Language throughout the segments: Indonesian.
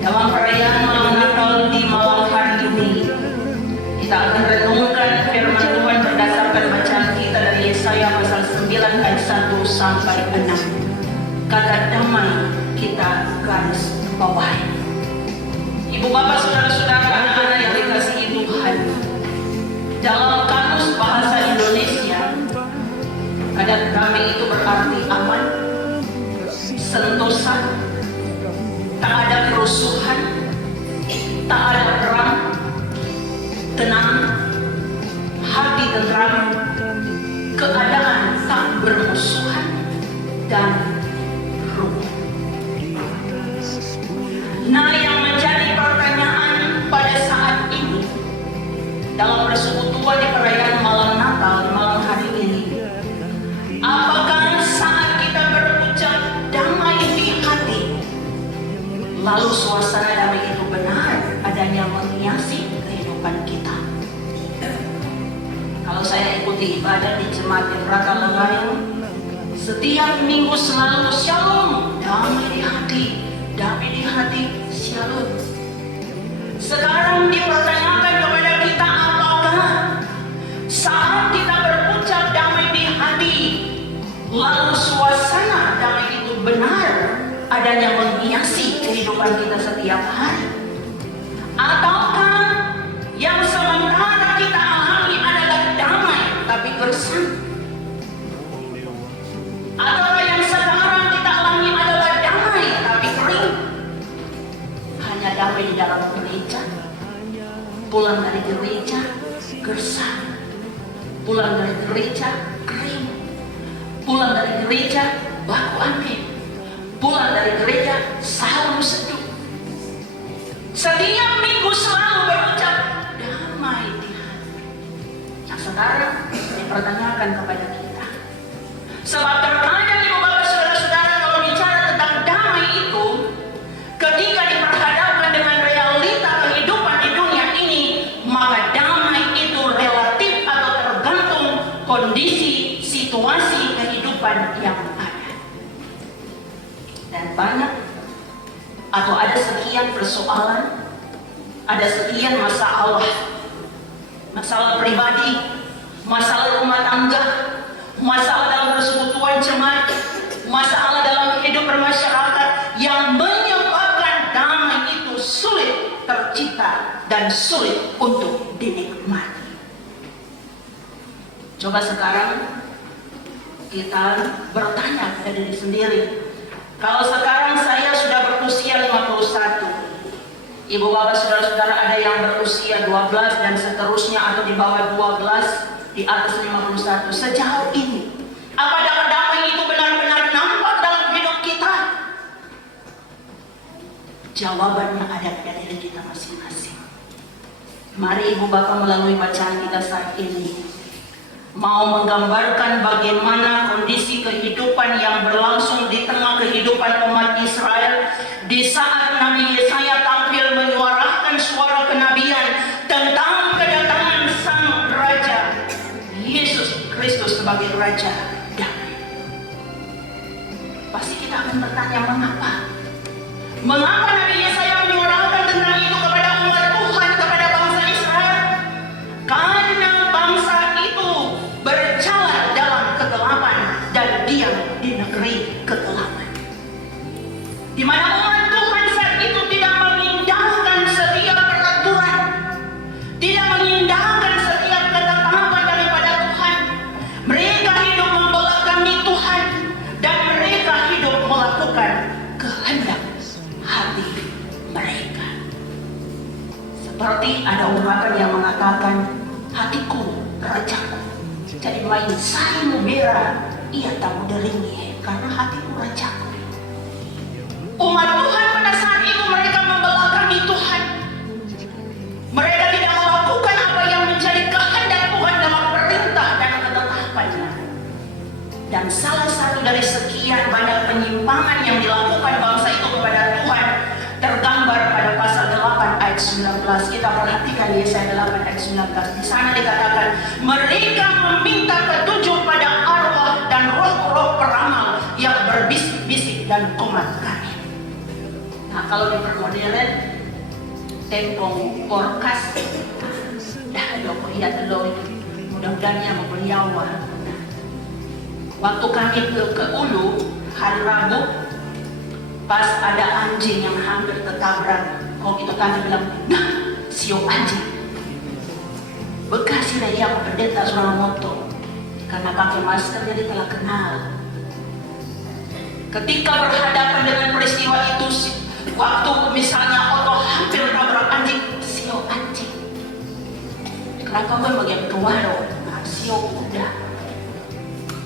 Dalam perayaan malam Natal di malam hari ini, kita akan renungkan firman Tuhan berdasarkan bacaan kita dari Yesaya pasal 9 ayat 1 sampai 6. Kata damai kita garis bawahi. Ibu bapak saudara-saudara anak-anak yang dikasihi Tuhan, dalam kamus bahasa Indonesia, kata damai itu berarti aman, sentosa, tak ada kerusuhan, tak ada perang, tenang, hati tenteram, keadaan tak bermusuhan, dan rukun. Nah, yang menjadi pertanyaan pada saat ini dalam persekutuan di perayaan malam Natal di malam hari ini, apakah saat kita berucap damai di hati, lalu suasana damai itu benar adanya menghiasi kehidupan kita? Kalau saya ikuti ibadah di Jemaat Efrata Lengayu, setiap minggu selalu shalom, damai di hati, shalom. Sekarang dipertanyakan kepada kita, apakah saat kita berucap damai di hati, lalu suasana damai itu benar adanya menghiasi kehidupan kita setiap hari? Ataukah yang sementara kita alami adalah damai tapi gersang? Ataukah yang sekarang kita alami adalah damai tapi kering? Hanya damai di dalam gereja, pulang dari gereja gersang, pulang dari gereja kering, pulang dari gereja baku angin, pulang dari gereja selalu seduh. Setiap minggu selalu berucap damai di hati. Yang sekarang dipertanyakan kepada kita, sebab terkadang ibu bapak saudara-saudara, kalau bicara tentang damai itu, ketika diperhadapkan dengan realita kehidupan di dunia ini, maka damai itu relatif atau tergantung kondisi situasi kehidupan yang ada. Dan banyak atau ada sekian persoalan, ada sekian masalah pribadi, masalah rumah tangga, masalah dalam persekutuan jemaat, masalah dalam hidup bermasyarakat yang menyebabkan damai itu sulit tercipta dan sulit untuk dinikmati. Coba sekarang kita bertanya pada diri sendiri, kalau sekarang saya sudah berusia 51, ibu bapak saudara-saudara ada yang berusia 12 dan seterusnya, atau di bawah 12, di atas 51, sejauh ini apakah damai itu benar-benar nampak dalam hidup kita? Jawabannya ada pada diri kita masing-masing. Mari ibu bapak melalui bacaan kita saat ini mau menggambarkan bagaimana kondisi kehidupan yang berlangsung di tengah kehidupan umat Israel di saat Nabi Yesaya tampil menyuarakan suara kenabian tentang kedatangan Sang Raja Yesus Kristus sebagai Raja Damai. Pasti kita akan bertanya, mengapa? Mengapa Nabi Yesaya menyuarakan tentang itu kepada umat Tuhan, kepada bangsa Israel? Karena bangsa itu berjalan dalam kegelapan dan diam di negeri kegelapan, di mana umat Tuhan saat itu tidak mengindahkan setiap peraturan, tidak mengindahkan setiap ketetapan daripada Tuhan. Mereka hidup membelakangi Tuhan dan mereka hidup melakukan kehendak hati mereka. Seperti ada ungkapan yang mengatakan, hatiku rajaku, jadi main sarimu merah, ia tak muderingi, karena hatiku rajaku. Umat Tuhan pada saat itu mereka membelakangi Tuhan. Mereka tidak melakukan apa yang menjadi kehendak Tuhan dalam perintah dan ketetapannya. Dan salah satu dari sekian banyak penyimpangan yang dilakukan bangsa itu kepada Tuhan tergambar pada pasal 8 ayat 19. Kita perhatikan Yesaya 8 ayat 19. Di sana dikatakan, mereka meminta petunjuk pada arwah dan roh-roh peramal yang berbisik-bisik dan kumat kami. Nah, kalau di permodern tempong porkas, dah dong lihat dulu itu. Mudah-mudahan mau beliau. Waktu kami ke Ulu hari Rabu, pas ada anjing yang hampir tertabrak, itu kami bilang, nah, siok anjing. Bekasi dari yang pendeta Suramoto, karena pakai masker jadi telah kenal. Ketika berhadapan dengan peristiwa itu, waktu misalnya Oto hampir menabrak anjing, siok anjing. Kenapa gue bagian keluar? Nah, siok udah.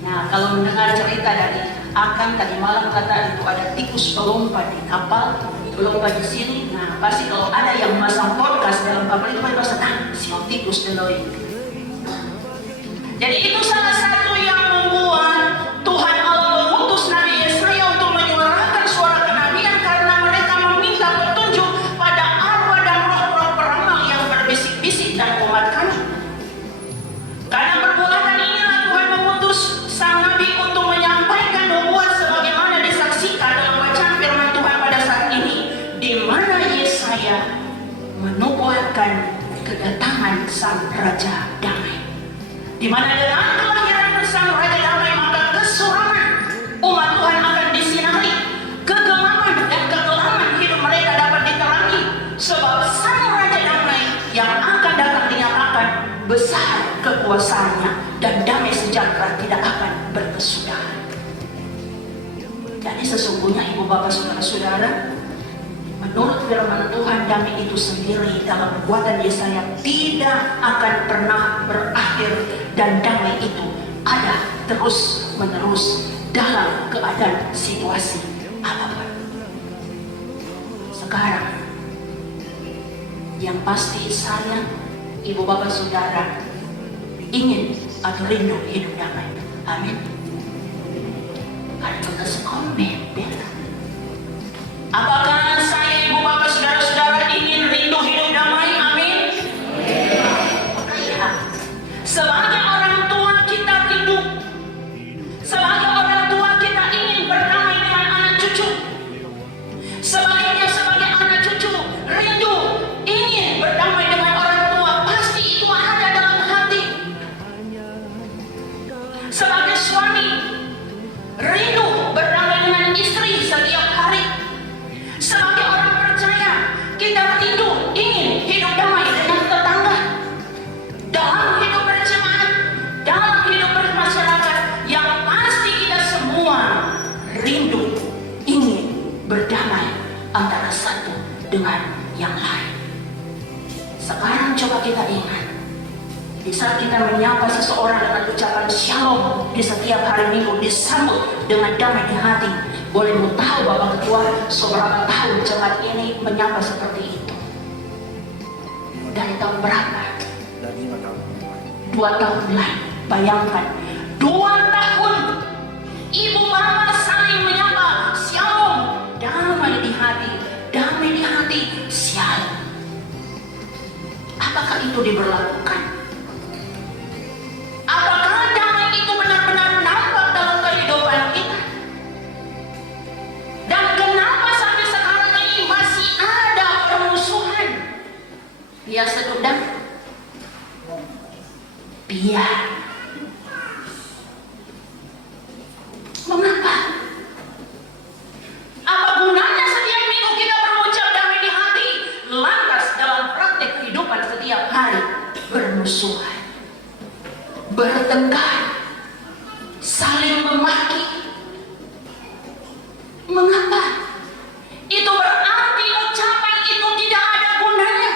Nah, kalau mendengar cerita dari Akan tadi malam kata itu ada tikus pelompat di kapal, pelompat di sini. Nah, pasti kalau ada yang masang podcast dalam kapal itu pasti siok tikus dulu. Jadi itu salah satu yang membuat Tuhan Allah mengutus Nabi Yesaya untuk menyuarakan suara kenabian, karena mereka meminta petunjuk pada arwah dan roh-roh peramal yang berbisik-bisik dan umat kami. Karena perbuatan inilah Tuhan mengutus sang Nabi untuk menyampaikan nubuat sebagaimana disaksikan dalam bacaan firman Tuhan pada saat ini, di mana Yesaya menubuatkan kedatangan sang Raja Damai, di mana dengan kelahiran sang Raja Damai maka kesurangan umat Tuhan akan disinari, kegelapan dan kegelapan hidup mereka dapat diterangi, sebab sang Raja Damai yang akan datang dinyatakan besar kekuasaannya dan damai sejahtera tidak akan berkesudahan. Jadi sesungguhnya ibu bapak saudara-saudara, menurut firman Tuhan, damai itu sendiri dalam perbuatan Yesaya tidak akan pernah berakhir, dan damai itu ada terus menerus dalam keadaan situasi apapun. Sekarang yang pasti saya, ibu bapak saudara, ingin atau rindu hidup damai. Amin. Ada kita sekomen bela. Apakah saya, ibu bapak saudara-saudara, ingin rindu hidup damai? Amin. Ya. Sebagai orang tua kita rindu. Sebagai orang tua kita ingin berdamai dengan anak cucu. Sebagai anak cucu rindu ingin berdamai dengan orang tua. Pasti itu ada dalam hati. Sebagai suami rindu berdamai dengan istri setiap hari. Sebagai orang percaya, kita rindu ingin hidup damai dengan tetangga, dalam hidup berjemaat, dalam hidup bermasyarakat. Yang pasti kita semua rindu ingin berdamai antara satu dengan yang lain. Sekarang coba kita ingat, di saat kita menyapa seseorang dengan ucapan shalom di setiap hari Minggu, disambut dengan damai di hati. Boleh mau tahu Bapak Ketua seberapa tahun jemaat ini menyapa seperti itu? Dari tahun berapa? 2 tahun lah. Bayangkan 2 tahun ibu bapak saling menyapa shalom, damai di hati, damai di hati, shalom. Apakah itu diberlakukan? Apakah damai itu benar-benar nampak dalam kehidupan kita? Dan kenapa sampai sekarang ini masih ada permusuhan? Biar sedang biar. Mengapa? Apa gunanya setiap minggu kita berucap damai di hati, lantas dalam praktek kehidupan setiap hari bermusuhan, bertengkar, saling memaki? Mengapa? Itu berarti ucapan itu tidak ada gunanya.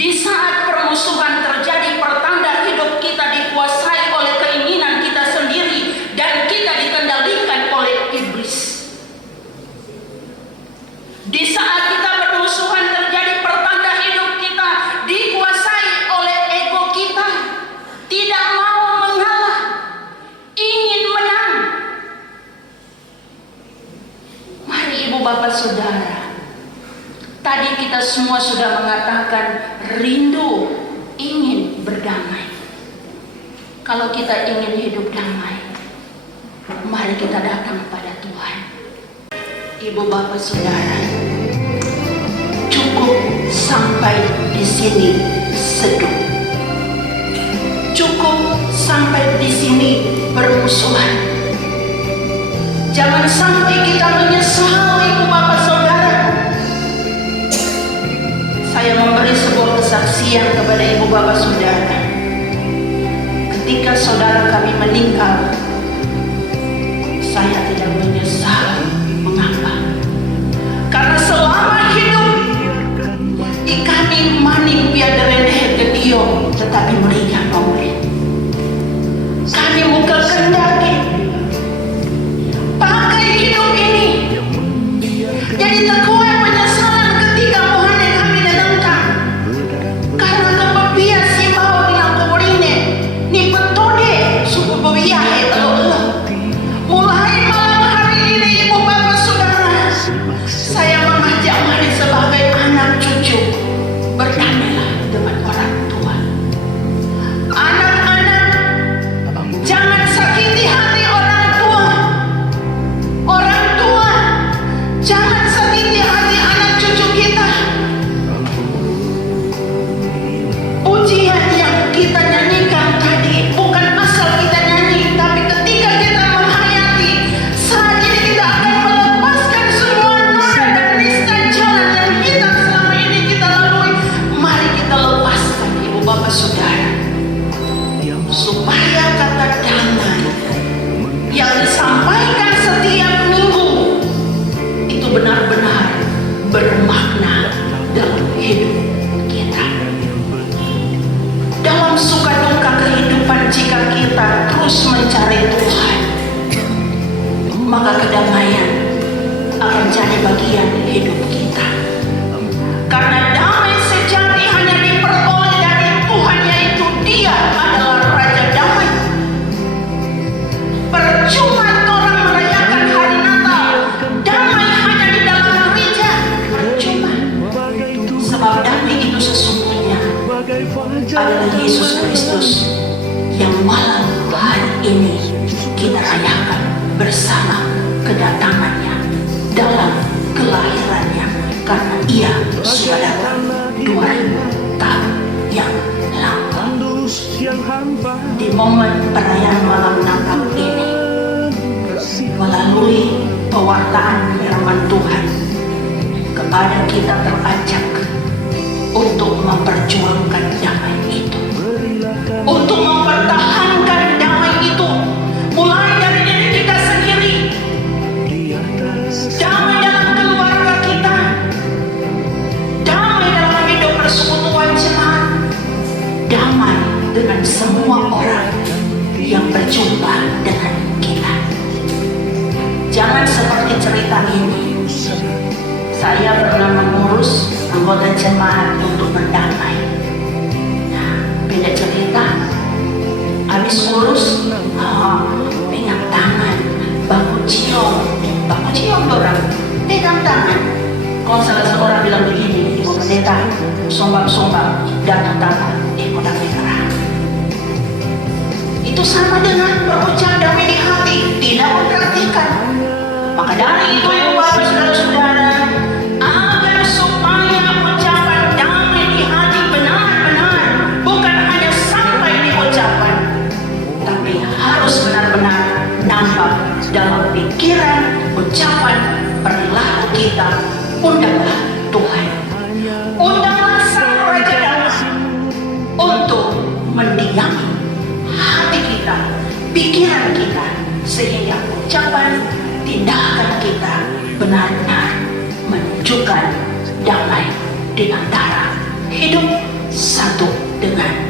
Di saat permusuhan terjadi, pertanda hidup kita dikuasai oleh keinginan kita sendiri dan kita dikendalikan oleh iblis. Di saat kita permusuhan terjadi, pertanda hidup kita dikuasai oleh ego kita, tidak mau mengalah, ingin menang. Mari ibu bapak saudara, tadi kita semua sudah mengatakan rindu ingin berdamai. Kalau kita ingin hidup damai, mari kita datang pada Tuhan. Ibu bapak saudara, cukup sampai di sini seduh. Cukup sampai di sini bermusuhan. Jangan sampai kita menyesal, ibu bapak saudara. Saya memberi sebuah kesaksian kepada ibu bapak saudara. Ketika saudara kami meninggal, saya tidak menyesal. Mengapa? Karena selama hidup ikani maning biadareneh gedio, tetapi mereka oleh kami muka kendaki pakai hidup ini. Jadi terkuat penyesalan ketika mohane kami datangkan karena kebebian si bau di langkau ini ni petone suku bebiahe Allah. Mulai malam hari ini ibu bapak saudara, saya mengajak mari sebagai anak cucu berdamailah dengan orang tua. Anak-anak, jangan sakiti hati orang tua. Orang tua, jangan sakiti hati anak cucu kita. Pujian yang kita nyanyikan tadi bukan asal kita nyanyi, tapi ketika kita menghayati, saat ini kita akan melepaskan semua noda dan nista jalan yang kita selama ini kita lalui. Mari kita lepaskan ibu bapak saudara, supaya kata damai yang disampaikan setiap minggu itu benar-benar bermakna dalam hidup kita. Dalam suka duka kehidupan, jika kita terus mencari Tuhan, maka kedamaian akan jadi bagian hidup kita. Karena damai sejati hanya diperoleh dari Tuhan, yaitu Dia adalah Raja Damai. Percuma orang merayakan hari Natal, damai hanya di dalam gereja. Percuma, sebab damai itu sesungguhnya adalah Yesus Kristus yang malam hari ini kita rayakan bersama kedatangannya dalam kelahirannya, karena Ia sudah datang 2000 tahun yang lalu. Di momen perayaan malam Natal ini, melalui pewartaan firman Tuhan, kepada kita terajak untuk memperjuangkan damai itu, untuk mempertahankan damai itu, mulai dari diri kita sendiri, damai dalam keluarga kita, damai dalam hidup persekutuan jemaat, damai dengan semua orang yang berjumpa dengan kita. Jangan seperti cerita ini. Saya pernah mengurus anggota jemaat untuk berdamai. Nah, beda cerita. Habis urus, pegang tangan, baku cium orang, pegang tangan. Kalau salah seorang bilang begini, Ibu Pendeta, sombang, datang tangan, kodam merah. Itu sama dengan berucap damai di hati, tidak memperhatikan. Maka dari itu ibu bapak saudara-saudara, agar supaya ucapan damai di hati benar-benar bukan hanya sampai di ucapan, tapi harus benar-benar nampak dalam pikiran, ucapan, perilaku kita. Undanglah Tuhan, undanglah Sang Raja Damai untuk mendiami hati kita, pikiran kita, sehingga ucapan, tindakan kita benar-benar menunjukkan damai di antara hidup satu dengan